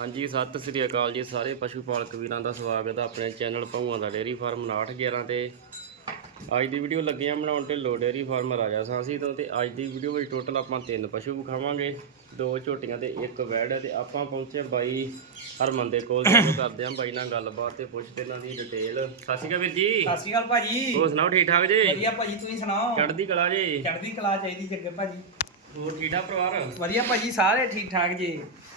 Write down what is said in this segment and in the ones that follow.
ਹਾਂਜੀ ਸਤਿ ਸ੍ਰੀ ਅਕਾਲ ਜੀ ਸਾਰੇ ਪਸ਼ੂ ਪਾਲਕ ਵੀਰਾਂ ਦਾ ਸਵਾਗਤ ਹੈ ਆਪਣੇ ਚੈਨਲ ਭੌਆਂ ਦਾ ਡੇਅਰੀ ਫਾਰਮ 911 ਤੇ। ਅੱਜ ਦੀ ਵੀਡੀਓ ਲੱਗੇ ਆ ਬਣਾਉਣ ਤੇ ਲੋ ਡੇਅਰੀ ਫਾਰਮ ਰਾਜਾ ਸਾਂਸੀ ਤੋਂ ਤੇ ਅੱਜ ਦੀ ਵੀਡੀਓ ਵਿੱਚ ਟੋਟਲ ਆਪਾਂ ਤਿੰਨ ਪਸ਼ੂ ਵਿਖਾਵਾਂਗੇ। ਦੋ ਝੋਟੀਆਂ ਤੇ ਇੱਕ ਵੈੜ ਹੈ ਤੇ ਆਪਾਂ ਪਹੁੰਚੇ ਬਾਈ ਹਰਮਨ ਦੇ ਕੋਲ। ਸ਼ੁਰੂ ਕਰਦੇ ਆਂ ਬਾਈ ਨਾਲ ਗੱਲਬਾਤ ਤੇ ਪੁੱਛਦੇ ਇਹਨਾਂ ਦੀ ਡਿਟੇਲ ਸਤਿ ਸ਼੍ਰੀ ਅਕਾਲ ਵੀਰ ਜੀ। ਸਤਿ ਸ਼੍ਰੀ ਅਕਾਲ ਭਾਜੀ। ਹੋਰ ਸੁਣਾਓ ਠੀਕ ਠਾਕ ਜੀ? ਵਧੀਆ ਭਾਜੀ ਤੁਸੀਂ ਸੁਣਾਓ? ਚੜ੍ਹਦੀ ਕਲਾ ਜੀ? ਚੜ੍ਹਦੀ ਕਲਾ ਚਾਹੀਦੀ ਜੱਗੇ ਭਾਜੀ। ਹੋਰ ਠਾਕ ਪਰਿਵਾਰ? ਵਧੀਆ ਭਾਜੀ ਸਾਰੇ ਠੀਕ ਠਾਕ ਜੀ।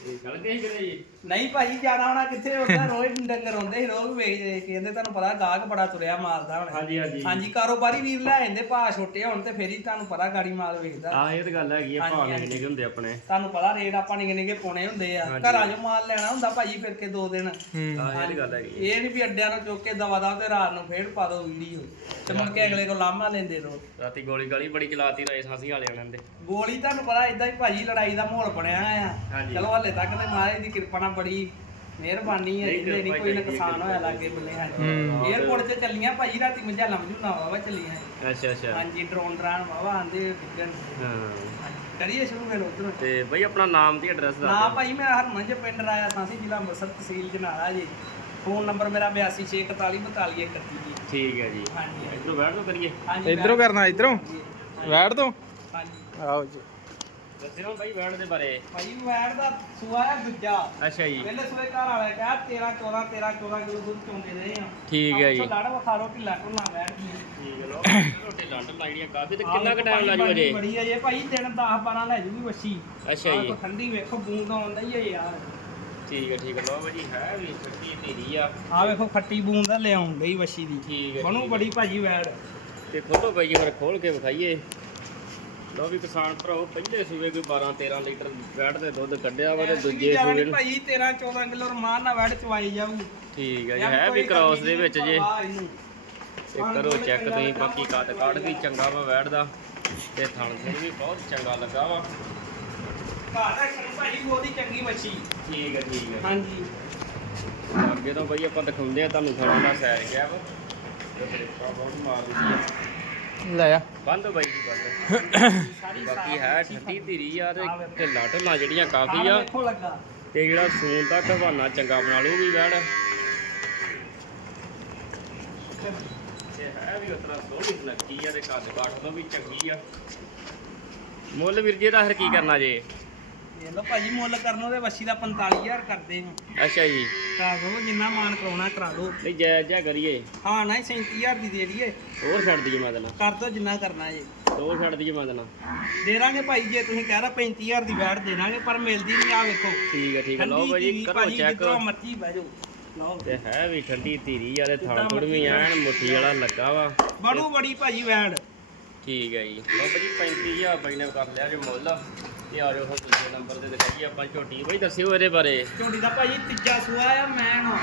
ਇਹ ਗੱਲ ਕਹੀ ਕਿਤੇ ਜੀ? ਨਹੀਂ ਭਾਜੀ ਜਾਣਾ ਹੋਣਾ ਕਿੱਥੇ? ਹੁੰਦਾ ਰੋਜ਼ ਡੰਗਰ ਹੁੰਦੇ ਸੀ ਰੋਜ਼ ਵੇਚ ਦੇ ਕਹਿੰਦੇ ਤੁਹਾਨੂੰ ਪਤਾ ਗਾਹਕ ਬੜਾ ਤੁਰਿਆ ਮਾਲ ਦਾ ਹੁਣ। ਹਾਂਜੀ ਹਾਂਜੀ। ਹਾਂਜੀ ਕਾਰੋਬਾਰੀ ਵੀਰ ਲੈ ਜਾਂਦੇ ਭਾ ਛੋਟੇ ਹੁਣ ਤੇ ਫੇਰ ਹੀ ਤੁਹਾਨੂੰ ਪਤਾ ਗਾੜੀ ਮਾਲ ਵੇਚਦਾ ਆਹ ਇਹ ਤਾਂ ਗੱਲ ਹੈਗੀ ਆ ਭਾਅ ਨਿੱਕੇ ਨਿੱਕੇ ਹੁੰਦੇ ਆਪਣੇ। ਤੁਹਾਨੂੰ ਪਤਾ ਰੇਟ ਆਪਾਂ ਨਿੱਕੇ ਨਿੱਕੇ ਪਾਉਣੇ ਹੁੰਦੇ ਆ। ਹਾਂਜੀ। ਘਰਾਂ 'ਚੋਂ ਮਾਲ ਲੈਣਾ ਹੁੰਦਾ ਭਾਜੀ ਫਿਰ ਕੇ ਦੋ ਦਿਨ। ਆਹ ਇਹ ਤਾਂ ਗੱਲ ਹੈਗੀ ਇਹ ਨਹੀਂ ਵੀ ਅੱਡਿਆਂ ਨੂੰ ਚੁੱਕ ਕੇ ਦਵਾ ਦਵਾ ਤੇ ਰਾਤ ਨੂੰ ਫੇਰ ਪਾ ਦੋ ਵੀਡੀਓ। ਤੇ ਮੁੜ ਕੇ ਅਗਲੇ ਕੋਲ ਲਾਮਾ ਲੈਂਦੇ ਰਹੋ। ਰਾਤੀ ਗੋਲੀ ਗਾਲੀ ਬੜੀ ਚਲਾਤੀ ਰਾਏ ਸਾਂਸੀ ਵਾਲਿਆਂ ਨੇ ਤੇ। ਗੋਲੀ ਤੁਹਾਨੂੰ ਪਤਾ ਇਦਾਂ ਹੀ ਭਾਜੀ ਲੜਾਈ ਦਾ ਮਾਹੌਲ ਬਣਿਆ ਆ। ਹਾਂਜੀ। ਚਲੋ ਹਲੇ ਤੱਕ ਤੇ ਮਹਾਰਾਜ ਦੀ ਕਿਰਪਾ ਨਾਲ ਬੜੀ ਮਿਹਰਬਾਨੀ ਹੈ ਨਹੀਂ, ਇਹਦੇ ਨਹੀਂ ਕਿਰਪਾ ਕੋਈ ਹੀ ਨੁਕਸਾਨ ਹੋਇਆ ਲਾਗੇ ਬੰਨੇ ਹਾਂਜੀ 에어ਪੋਰਟ ਤੇ ਚੱਲੀਆਂ ਭਾਜੀ ਰਾਤੀ ਮਝਾਲਾ ਮਝੂਨਾ ਵਾਵਾ ਚੱਲੀਆਂ। ਅੱਛਾ ਅੱਛਾ। ਹਾਂਜੀ ਡਰੋਨ ਡਰਾਨ ਵਾਵਾ ਆਂਦੇ ਡਿੱਗਣ। ਹਾਂ। ਕਰੀਏ ਸ਼ੁਰੂ ਫਿਰ ਉਧਰ। ਤੇ ਬਈ ਆਪਣਾ ਨਾਮ ਤੇ ਐਡਰੈਸ ਨਾ ਦੱਸ ਭਾਈ ਮੈਂ ਹਰਮਨ ਜੇ ਪਿੰਡ ਰਾਇਆ ਸਾਂਸੀ ਜ਼ਿਲ੍ਹਾ ਅੰਮ੍ਰਿਤਸਰ ਤਹਿਸੀਲ ਜਨਾਲਾ ਜੀ। ਫੋਨ ਨੰਬਰ ਮੇਰਾ 8264424131 ਜੀ। ਠੀਕ ਹੈ ਜੀ। ਹਾਂਜੀ ਇਧਰੋਂ ਬੈਠ ਤੋਂ ਕਰੀਏ। ਹਾਂਜੀ ਇਧਰੋਂ ਕਰਨਾ ਇਧਰੋਂ? ਹਾਂਜੀ, ਵੈੜ ਤੋਂ ਹਾਂਜੀ। ਆਓ ਜੀ। ਦੱਸਿਓ ਬਈ ਬੈਠ ਦੇ ਬਾਰੇ। ਭਾਈ ਵੈੜ ਦਾ ਸੂਆ ਹੈ ਦੂਜਾ। ਅੱਛਾ ਜੀ। ਪਹਿਲੇ ਸੂਏ ਘਰ ਵਾਲੇ ਕਹਾ 13 14 13 14 ਕਿਲੋ ਦੁੱਧ ਚੋਂਦੇ ਰਹੇ ਆ। ਠੀਕ ਹੈ ਜੀ। ਲੜ ਵਖਾ ਲੋ ਢਿੱਲਾ ਢੁੱਲਾ ਵੈੜ ਦੀ। ਠੀਕ ਲੋ ਰੋਟੀ ਲੰਡ ਲਾਈਆਂ ਕਾਫੀ ਤੇ ਕਿੰਨਾ ਕੁ ਟਾਈਮ ਲੱਗ ਜੇ ਬੜੀ ਹੈ ਜੇ ਭਾਈ ਦਿਨ 10 12 ਲੈ ਜੂਗੀ ਵੱਛੀ। ਅੱਛਾ ਜੀ। ਕੋ ਠੰਡੀ ਵੇਖੋ ਬੂੰਦ ਆਉਂਦਾ ਹੀ ਹੈ ਯਾਰ। ਠੀਕ ਹੈ ਠੀਕ ਹੈ। ਲੋ ਜੀ ਹੈ ਵੀ ਸੱਚੀ ਧੀਰੀ ਆ। ਆ ਵੇਖੋ ਖੱਟੀ ਬੂੰਦ ਲੈ ਆਉਂਦੀ ਵੱਛੀ ਦੀ। ਠੀਕ ਹੈ ਬਣੂ ਬੜੀ ਭਾਜੀ ਵੈੜ ਤੇ ਖੋਲੋ ਜੀ ਫਿਰ ਖੋਲ ਕੇ ਵਿਖਾਈਏ। ਲੋ ਵੀ ਕਿਸਾਨ ਭਰਾਓ ਪਹਿਲੇ ਸੂਏ ਕੋਈ 12 13 ਲੀਟਰ ਬੈਠ ਦੇ ਦੁੱਧ ਕੱਢਿਆ ਵਾ ਤੇ ਦੂਜੇ ਸੂਏ ਨੀ ਭਾਈ 13 14 ਕਿਲੋ ਰਮਾਨ ਨਾਲ ਵੈੜ ਚਵਾਈ ਜਾਊ ਠੀਕ ਹੈ ਜੀ ਹੈ ਵੀ ਕ੍ਰਾਸ ਦੇ ਵਿੱਚ ਜੇ। ਤੇ ਕਰੋ ਚੈੱਕ ਤੁਸੀਂ ਬਾਕੀ ਕੱਦ ਕਾਠ ਵੀ ਚੰਗਾ ਵਾ ਵੈੜ ਦਾ। ਤੇ ਥਣ ਥਣ ਵੀ ਬਹੁਤ ਚੰਗਾ ਲੱਗਾ ਵਾ। ਦਾ ਭਾਈ ਬਹੁਤੀ ਚੰਗੀ ਵੱਛੀ ਠੀਕ ਹੈ ਠੀਕ ਹੈ ਹਾਂਜੀ। ਅੱਗੇ ਤੋਂ ਬਈ ਆਪਾਂ ਦਿਖਾਉਂਦੇ ਆ ਤੁਹਾਨੂੰ ਥੋੜਾ ਦਾ ਸੈਰ ਗਿਆ ਵਾ। ਤੇ ਬਹੁਤ ਮਾਰ ਦਿੱਤੀ ਲੈ ਆ। ਬੰਦ ਬਾਈ ਜੀ, ਬੰਦ। ਬਾਕੀ ਹੈ ਠੱਟੀ ਧੀਰੀ ਆ ਤੇ ਢਿੱਲਾ ਢਿੱਲਾ ਜਿਹੜੀਆਂ ਕਾਫੀ ਆ। ਤੇ ਜਿਹੜਾ ਸੂਨ ਦਾ ਘਵਾਨਾ ਚੰਗਾ ਬਣਾ ਲੂਗੀ ਵੈੜ ਹੈ ਵੀ ਉਤਰਾ ਸੋਹਣੀ ਲੱਗੀ ਆ ਤੇ ਕੱਦ ਕਾਠ ਤੋਂ ਵੀ ਚੰਗੀ ਆ। ਮੁੱਲ ਵੀਰ ਜੀ ਦਾ ਹਰ ਕੀ ਕਰਨਾ ਜੇ? ਇਹ ਲੋ ਭਾਜੀ ਮੁੱਲ ਕਰਨ ਉਹਦੇ ਵੱਛੀ ਦਾ 45000 ਕਰਦੇ ਹਾਂ। ਅੱਛਾ ਜੀ। ਕਰਾ ਦੋ ਜਿੰਨਾ ਮਾਨ ਕਰਾਉਣਾ ਕਰਾ ਦੋ ਨਹੀਂ ਜਾਇਜ਼ ਜਿਹਾ ਕਰੀਏ। ਹਾਂ ਨਾ 37000 ਦੀ ਦੇ ਦਈਏ। ਹੋਰ ਛੱਡ ਦਈਏ ਮੈਂ ਦੇਣਾ ਕਰ ਦੋ ਜਿੰਨਾ ਕਰਨਾ ਜੀ। ਦੋ ਛੱਡ ਦਈਏ ਮੈਂ ਦੇਣਾ ਦੇ ਦਾਂਗੇ ਭਾਈ ਜੇ ਤੁਸੀਂ ਕਹਿ ਰਹੇ 35000 ਦੀ ਬੈਠ ਦੇ ਦਾਂਗੇ ਪਰ ਮਿਲਦੀ ਨਹੀਂ ਆ ਵੇਖੋ। ਠੀਕ ਹੈ ਠੀਕ ਹੈ ਲਓ ਜੀ ਧੀਰੀ ਕਰੋ ਭਾਜੀ ਚੈੱਕ ਜਿੱਦਾਂ ਮਰਜ਼ੀ ਬਹਿ ਜਾਓ। ਲਓ। ਤੇ ਹੈ ਵੀ ਠੰਡੀ ਧੀਰੀ ਆ ਤੇ ਥਾਂ ਜਿੱਦਾਂ ਥੋੜੀ ਵੀ ਐਨ ਮੁੱਠੀ ਵਾਲਾ ਲੱਗਾ ਵਾ। ਬੜੂ ਬੜੀ ਭਾਜੀ ਵੈੜ ਠੀਕ ਹੈ ਜੀ। ਲਓ ਬਾਈ ਜੀ 35000 ਬਾਈ ਨੇ ਕਰ ਲਿਆ ਜੇ ਮੁੱਲ। ਤੇ ਆ ਜਾਓ ਹੁਣ ਦੂਜੇ ਨੰਬਰ ਤੇ ਦਿਖਾਈਏ ਆਪਾਂ ਝੋਟੀ। ਬਾਈ ਦੱਸਿਓ ਇਹਦੇ ਬਾਰੇ। ਝੋਟੀ ਦਾ ਭਾਜੀ ਤੀਜਾ ਸੂਆ ਆ ਮੈਂ ਨਾ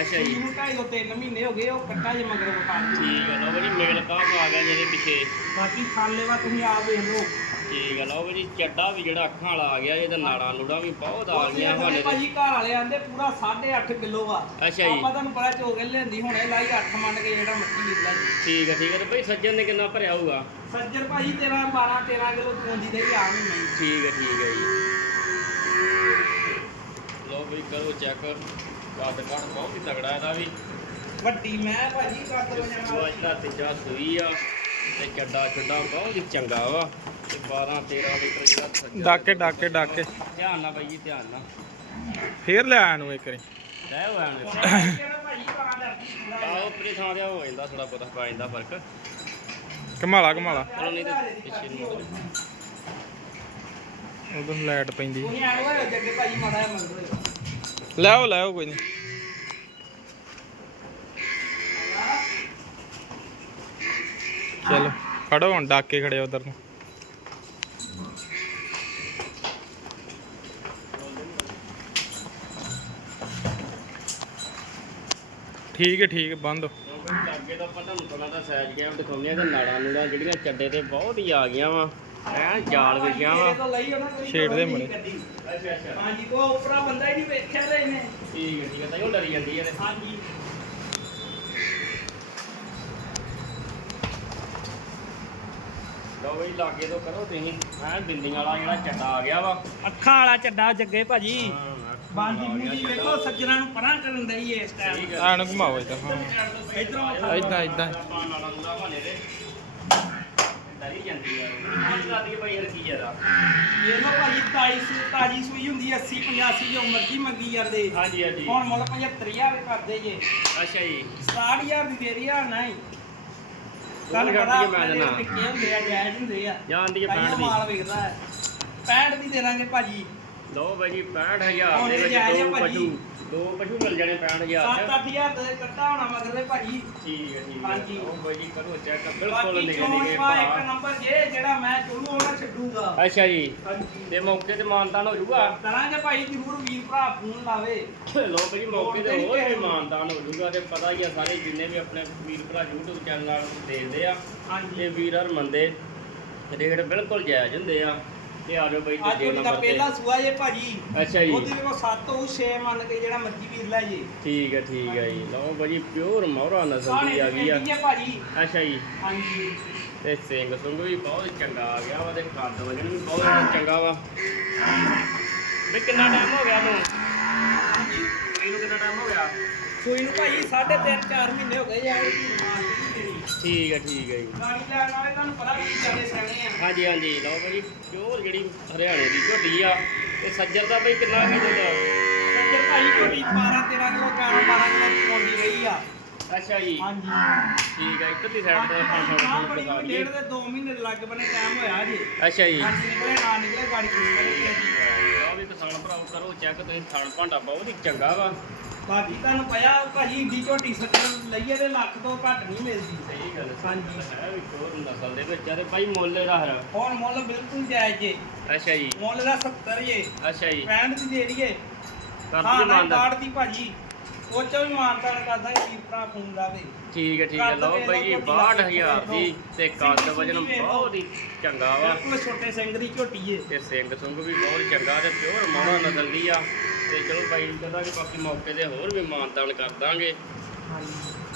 ਅੱਛਾ ਜੀ। ਇਹਨੂੰ ਢਾਈ ਤੋਂ ਤਿੰਨ ਮਹੀਨੇ ਹੋ ਗਏ ਉਹ ਕੱਟਾ ਜੇ ਮਗਰ ਦਿਓ। ਠੀਕ ਹੈ ਬਾਈ ਜੀ ਮੇਲ ਕਾਫ ਆ ਗਿਆ ਜਿਹਦੇ ਪਿੱਛੇ। ਬਾਕੀ ਖਾਲੇ ਵਾ ਤੁਸੀਂ ਆਪ ਵੇਖ ਲਓ। ਠੀਕ ਹੈ ਲਓ ਜੀ ਚੱਡਾ ਵੀ ਜਿਹੜਾ ਅੱਖਾਂ ਵਾਲਾ ਆ ਗਿਆ ਇਹਦਾ ਨਾੜਾਂ ਨੂੜਾਂ ਵੀ ਬਹੁਤ ਆ ਗਈਆਂ ਹਾਲੇ ਤੇ। ਭਾਜੀ ਘਰ ਵਾਲੇ ਆਂਦੇ ਪੂਰਾ 8.5 ਕਿਲੋ ਆ। ਅੱਛਾ ਜੀ। ਆਪਾਂ ਤੁਹਾਨੂੰ ਪਤਾ ਚੋਗੇ ਲੈਂਦੀ ਹੁਣੇ ਲਾਈ 8 ਮੰਨ ਕੇ ਜਿਹੜਾ ਮੱਛੀ ਵਿਕਦਾ ਜੀ। ਠੀਕ ਹੈ ਠੀਕ ਹੈ ਤੇ ਭਾਈ ਸੱਜਣ ਨੇ ਕਿੰਨਾ ਭਰਿਆ ਹੋਊਗਾ? ਸੱਜਰ ਭਾਜੀ ਤੇਰਾ 12 13 ਕਿਲੋ ਪੂੰਜੀ ਦੇ ਹੀ ਆ ਵੀ ਨਹੀਂ ਠੀਕ ਹੈ ਠੀਕ ਹੈ ਜੀ। ਲਓ ਬਈ ਕਰੋ ਚੈੱਕ ਕੱਦ ਕੱਦ ਬਹੁਤ ਹੀ ਤਗੜਾ ਇਹਦਾ ਵੀ। ਵੱਡੀ ਮੈਂ ਭਾਜੀ ਸੂਆ ਵਜਣਾ ਜਿਹੜਾ ਤੀਜਾ ਸੂਈ ਆ। ਤੇ ਚੱਡਾ ਚੱਡਾ ਬਹੁਤ ਹੀ ਚੰਗਾ ਵਾ। ਤੇ 12 13 ਲੀਟਰ ਜਿਹੜਾ ਸੱਜਾ ਡਾਕੇ ਡਾਕੇ ਡਾਕੇ। ਧਿਆਨ ਨਾਲ ਬਾਈ ਜੀ ਧਿਆਨ ਨਾਲ। ਫੇਰ ਲੈ ਆਇਆ ਨੂੰ ਇੱਕ ਵਾਰੀ। ਲੈ ਡਰਦੀ ਪੂਰਾ ਆਹ ਉਪਰੇ ਥਾਂ ਤੇ ਹੋ ਜਾਂਦਾ ਥੋੜਾ ਬਹੁਤਾ ਪਾ ਜਾਂਦਾ ਫ਼ਰਕ। ਕਮਾਲਾ ਕਮਾਲਾ ਚਲੋ ਨਹੀਂ ਤੇ ਪਿੱਛੇ ਨੂੰ ਮੁੜ। ਉਦੋਂ ਲਾਈਟ ਪੈਂਦੀ। ਤੁਸੀਂ ਆਏ ਹੋਏ ਜੱਗੇ ਭਾਜੀ ਮਾੜਾ ਜਿਹਾ ਮੰਗੋ ਹੋਏ। ਲੈ ਆਓ ਲੈ ਆਓ ਕੋਈ ਨਹੀਂ। ਚਲੋ ਖੜੋ ਹੁਣ ਡਾਕੇ ਖੜੇ ਉਧਰ ਨੂੰ। ਠੀਕ ਹੈ ਠੀਕ ਹੈ ਬੰਦ ਅੱਗੇ ਤਾਂ ਆਪਾਂ ਤੁਹਾਨੂੰ ਪਤਾ ਦਾ ਸਾਈਜ਼ ਗਿਆ ਦਿਖਾਉਂਦੇ ਆ ਤੇ ਨਾੜਾਂ ਨੂੜਾਂ ਜਿਹੜੀਆਂ ਚੱਡੇ ਤੇ ਬਹੁਤ ਹੀ। ਆ ਗਈਆਂ ਵਾ ਐਨ ਜਾਲ ਵਿਛਿਆ ਵਾ ਛੇੜ ਦੇ ਮੁੰਡੇ। ਕੱਢੀ। ਅੱਛਾ ਅੱਛਾ ਹਾਂਜੀ ਕੋ ਉਪਰਾ ਬੰਦਾ ਹੀ ਨਹੀਂ ਵੇਖਿਆ ਇਹਨੇ। ਠੀਕ ਹੈ ਠੀਕ ਹੈ ਤਾਂ ਉਹ ਡਰੀ ਜਾਂਦੀ ਹੈ। ਹਾਂਜੀ। ਲਓ ਬਈ ਲਾਗੇ ਤੋਂ ਕਰੋ ਤੁਸੀਂ। ਐਨ ਬਿੰਦੀਆਂ ਵਾਲਾ ਜਿਹੜਾ ਚੱਡਾ ਆ ਗਿਆ ਵਾ। ਅੱਖਾਂ ਵਾਲਾ ਚੱਡਾ ਜੱਗੇ ਭਾਜੀ। ਹਾਂ, ਬਾਂਦੀ ਬੂੰਦੀ ਵੇਖੋ ਸੱਜਣਾ ਨੂੰ ਪਰਾਂ ਕਰਨ ਦਈ ਇਸ ਟਾਈਮ ਆਣ ਘੁਮਾਓ ਹਾਂ। ਇਧਰੋਂ ਏਦਾਂ ਏਦਾਂ ਆਪਾਂ ਨਾਲ ਆਉਂਦਾ ਭਾਣੇ ਦੇ। ਡਰੀ ਜਾਂਦੀ ਆ। ਕੀ ਕਰਦੀ ਭਾਈ ਹਰ ਕੀ ਜਰਾ ਇਹ ਲੋ ਭਾਜੀ ਤਾਜੀ ਸੂ ਤਾਜੀ ਸੂਈ ਹੁੰਦੀ 80 85 ਜੋ ਮਰਜ਼ੀ ਮੰਗੀ ਜਾਂਦੇ। ਹਾਂਜੀ ਹਾਂਜੀ। ਹੁਣ ਮੁੱਲ 75000 ਕਰਦੇ ਜੇ। ਅੱਛਾ ਜੀ। 60000 ਦੀ ਦੇ ਰਹੀ ਆ ਨਹੀਂ ਕੱਲ ਪਤਾ ਮੈਂ ਆਪਣੇ ਨਿੱਕੇ ਹੁੰਦੇ ਆ ਜਾਇਜ਼ ਹੁੰਦੇ ਆ। ਜਾਂਦੀ ਹੈ ਤਾਈਓ ਪੈਣ ਦੀ। ਮਾਲ ਵਿਕਦਾ ਹੈ। 65 ਦੀ ਦੇ ਦਾਂਗੇ ਭਾਜੀ। ਲਓ ਜੀ 65000 ਹੁਣ ਦੇ ਵਿੱਚ ਦੋ। ਪਸ਼ੂ। ਦੋ ਪਸ਼ੂ ਮਿਲ ਜਾਣੇ 65000 ਚ 7-8000 ਦੇ ਕੱਟਾ ਹੋਣਾ ਮਗਰਲੇ ਭਾਜੀ। ਠੀਕ ਹੈ ਠੀਕ ਹੈ। ਹਾਂਜੀ। ਭਾਈ ਜੀ ਕਰੋ ਚੈੱਕ ਬਿਲਕੁਲ ਬਾਕੀ ਇੱਕ ਨੰਬਰ ਜੇ ਜਿਹੜਾ ਮੈਂ ਚੋਣੂ ਉਹਨਾਂ ਛੱਡੂਗਾ। ਅੱਛਾ ਜੀ। ਹਾਂਜੀ। ਤੇ ਮੌਕੇ ਤੇ ਮਾਨਤਾਨ ਹੋ ਜਾਊਗਾ। ਕਰਾਂਗੇ ਭਾਈ ਜ਼ਰੂਰ ਵੀਰ ਭਰਾ ਫੋਨ ਲਾਵੇ। ਲੋ ਭਾਈ ਮੌਕੇ ਤੇ ਹੋਰ ਵੀ ਮਾਨਤਾਨ ਹੋ ਜਾਊਗਾ ਤੇ ਪਤਾ ਹੀ ਆ ਸਾਰੇ ਜਿੰਨੇ ਵੀ ਆਪਣੇ ਵੀਰ ਭਰਾ YouTube ਚੈਨਲ ਨਾਲ ਦੇਖਦੇ ਆ। ਹਾਂਜੀ। ਇਹ ਵੀਰ ਹਰ ਮੰਦੇ ਰੇਟ ਬਿਲਕੁਲ ਜਾਇਜ਼ ਹੁੰਦੇ ਆ। ਤੇ ਆ ਜਾਓ ਬਾਈ ਅੱਜ ਦੂਜੇ ਉਹਦਾ ਨੰਬਰ ਤੇ। ਪਹਿਲਾ ਸੂਆ ਜੇ ਭਾਜੀ। ਅੱਛਾ ਜੀ। ਉਹਦੇ ਕੋਲ 7 ਹੋਊ 6 ਮੰਨ ਕੇ ਜਿਹੜਾ ਮਰਜ਼ੀ ਵੀਰ ਲੈ ਜੇ। ਠੀਕ ਹੈ ਠੀਕ ਹੈ ਜੀ। ਲਓ ਭਾਜੀ ਪਿਓਰ ਮੌਰਾ ਨਸਲ ਦੀ ਆ ਗਈ ਆ। ਹੈ ਭਾਜੀ। ਅੱਛਾ ਜੀ। ਹਾਂਜੀ। ਤੇ ਸਿੰਘ ਸੁੰਗ ਵੀ ਬਹੁਤ ਚੰਗਾ ਆ ਗਿਆ ਵਾ ਤੇ ਕੱਦ ਵਜਨ ਵੀ ਬਹੁਤ ਚੰਗਾ ਵਾ। ਵੀ ਕਿੰਨਾ ਟਾਈਮ ਹੋ ਗਿਆ ਨੂੰ ਇਹਨੂੰ ਕਿੰਨਾ ਟਾਈਮ ਹੋ ਗਿਆ? ਸੂਈ ਨੂੰ ਭਾਈ 3.5 4 ਮਹੀਨੇ ਹੋ ਗਏ ਯਾਰ ਠੀਕ ਹੈ ਠੀਕ ਹੈ ਜੀ। ਗਾੜੀ ਲੈਣ ਵਾਲੇ ਤੁਹਾਨੂੰ ਪਤਾ ਵੀ ਜਿਆਦੇ ਸਿਆਣੇ ਆ ਹਾਂਜੀ ਹਾਂਜੀ ਲਓ ਭਾਜੀ ਪਿਓਰ ਜਿਹੜੀ ਹਰਿਆਣੇ ਦੀ ਝੋਟੀ ਆ ਤੇ ਸੱਜਰ ਦਾ ਬਈ ਕਿੰਨਾ ਕੁ ਦੁੱਧ ਸੱਜਰ ਭਾਈ ਕੋਟੀ 12 13 ਕਿਲੋ 11 12 ਕਿਲੋ ਪਾਉਂਦੀ ਰਹੀ ਆ? ਅੱਛਾ ਜੀ। ਹਾਂਜੀ। ਠੀਕ ਹੈ ਇੱਧਰਲੀ ਸਾਈਡ ਤੇ ਆਪਾਂ ਆਹ ਥੋੜਾ ਬੜੀ ਕੋਈ ਡੇਢ ਦੇ 2 ਮਹੀਨੇ ਦੇ ਲੱਗ ਬਨੇ ਟਾਈਮ ਹੋਇਆ ਜੀ। ਅੱਛਾ ਜੀ। ਹਾਂਜੀ ਨਿਕਲੇ ਨਾ ਨਿਕਲੇ ਗਾੜੀ ਹੈ ਜੀ ਆ ਵੀ ਕਿਸਾਨ ਭਰਾਓ ਕਰੋ ਚੈੱਕ ਤੁਸੀਂ ਥਣ ਭਾਂਡਾ ਬਹੁਤ ਹੀ ਚੰਗਾ ਵਾ। ਬਾਕੀ ਤੁਹਾਨੂੰ ਪਿਆ ਭਾਜੀ ਏਡੀ ਝੋਟੀ ਸੱਜਰ ਲਈਏ ਤੇ ਲੱਖ ਤੋਂ ਘੱਟ ਨਹੀਂ ਮਿਲਦੀ। ਸਹੀ ਗੱਲ। ਹਾਂਜੀ। ਹੈ ਵੀ ਪਿਓਰ ਨਸਲ ਦੇ ਵਿੱਚ ਆ ਤੇ ਭਾਈ ਮੁੱਲ ਇਹਦਾ ਹਰ। ਹੁਣ ਮੁੱਲ ਬਿਲਕੁਲ ਜਾਇਜ਼ ਜੇ ਅੱਛਾ ਜੀ। ਮੁੱਲ ਦਾ 70 ਜੇ ਅੱਛਾ ਜੀ। 65 ਦੀ ਦੇ ਦਈਏ ਕਰਦੀ ਹਾਂ ਨਾ ਮੰਨਦਾ ਕਾਰਡ ਦੀ ਭਾਜੀ। ਉਹ ਚ ਵੀ ਮਾਨਤਾ ਕਰਦਾ ਵੀਰ ਭਰਾ ਫੋਨ ਲਾਵੇ ਠੀਕ ਹੈ ਠੀਕ ਹੈ। ਲਓ ਭਾਈ ਜੀ 62000 ਦੀ ਤੇ। ਕੱਦ ਵਜਨ ਬਹੁਤ ਹੀ ਚੰਗਾ ਵਾ। ਬਿਲਕੁਲ ਛੋਟੇ ਸਿੰਘ ਦੀ ਝੋਟੀ ਏ। ਤੇ ਸਿੰਘ ਸੁੰਗ ਵੀ ਬਹੁਤ ਚੰਗਾ ਤੇ ਪਿਓਰ ਮੌਣਾ ਨਸਲ ਦੀ ਆ। ਤੇ ਚਲੋ ਬਾਈ ਨੂੰ ਕਹਿੰਦਾ ਕਿ ਬਾਕੀ ਮੌਕੇ ਤੇ ਹੋਰ ਵੀ ਮਾਨਤਾਨ ਕਰ ਦਾਂਗੇ।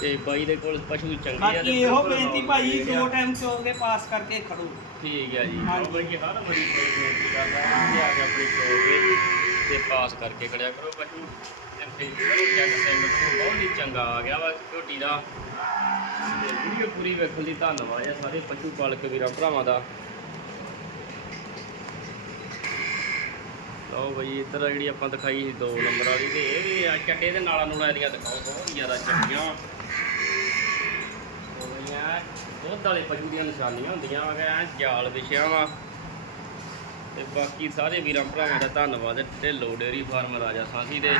ਤੇ ਬਾਈ ਦੇ ਕੋਲ ਪਸ਼ੂ ਚੰਗੇ ਆ ਤੇ ਬਾਕੀ ਇਹੋ ਬੇਨਤੀ ਭਾਈ ਆ। ਦੋ ਟਾਈਮ ਚੋ ਕੇ ਪਾਸ ਕਰਕੇ ਖੜੋ। ਠੀਕ ਹੈ ਜੀ। ਹਾਂਜੀ। ਬਾਈ ਹਰ ਵਾਰੀ ਬੇਨਤੀ ਕਰਦਾ ਕਿ ਆ ਕੇ ਆਪਣੀ ਸ਼ੋਅ ਤੇ ਪਾਸ ਕਰਕੇ ਖੜਿਆ ਕਰੋ ਪਸ਼ੂ। ਤੇ ਫਿਰ ਚੈੱਕ ਸਿੰਘ ਸੁੰਗ ਬਹੁਤ ਹੀ ਚੰਗਾ ਆ ਗਿਆ ਵਾ ਝੋਟੀ ਦਾ। ਤੇ ਵੀਡੀਓ ਪੂਰੀ ਵੇਖਣ ਲਈ ਧੰਨਵਾਦ ਆ ਸਾਰੇ ਪਸ਼ੂ ਪਾਲਕ ਵੀਰਾਂ ਭਰਾਵਾਂ ਦਾ। ਲਓ ਬਈ, ਇੱਧਰ ਜਿਹੜੀ ਆਪਾਂ ਦਿਖਾਈ ਸੀ 2 ਨੰਬਰ ਵਾਲੀ ਤੇ ਇਹ ਵੀ ਆ ਚੱਡੇ ਦੇ ਨਾਲਾਂ ਨੂਲਾਂ ਇਹਦੀਆਂ ਦਿਖਾਓ, ਬਹੁਤ ਜ਼ਿਆਦਾ ਚੰਗੀਆਂ। ਹੋਈਆਂ ਦੁੱਧ ਵਾਲੇ ਪਸ਼ੂ ਦੀਆਂ ਨਿਸ਼ਾਨੀਆਂ ਹੁੰਦੀਆਂ ਵਾ, ਐ ਜਾਲ ਵਿਛਿਆ ਵਾ। ਤੇ ਬਾਕੀ ਸਾਰੇ ਵੀਰਾਂ ਭਰਾਵਾਂ ਦਾ ਧੰਨਵਾਦ, ਢਿੱਲੋ ਡੇਰੀ ਫਾਰਮ ਰਾਜਾ ਸਾਂਸੀ ਦੇ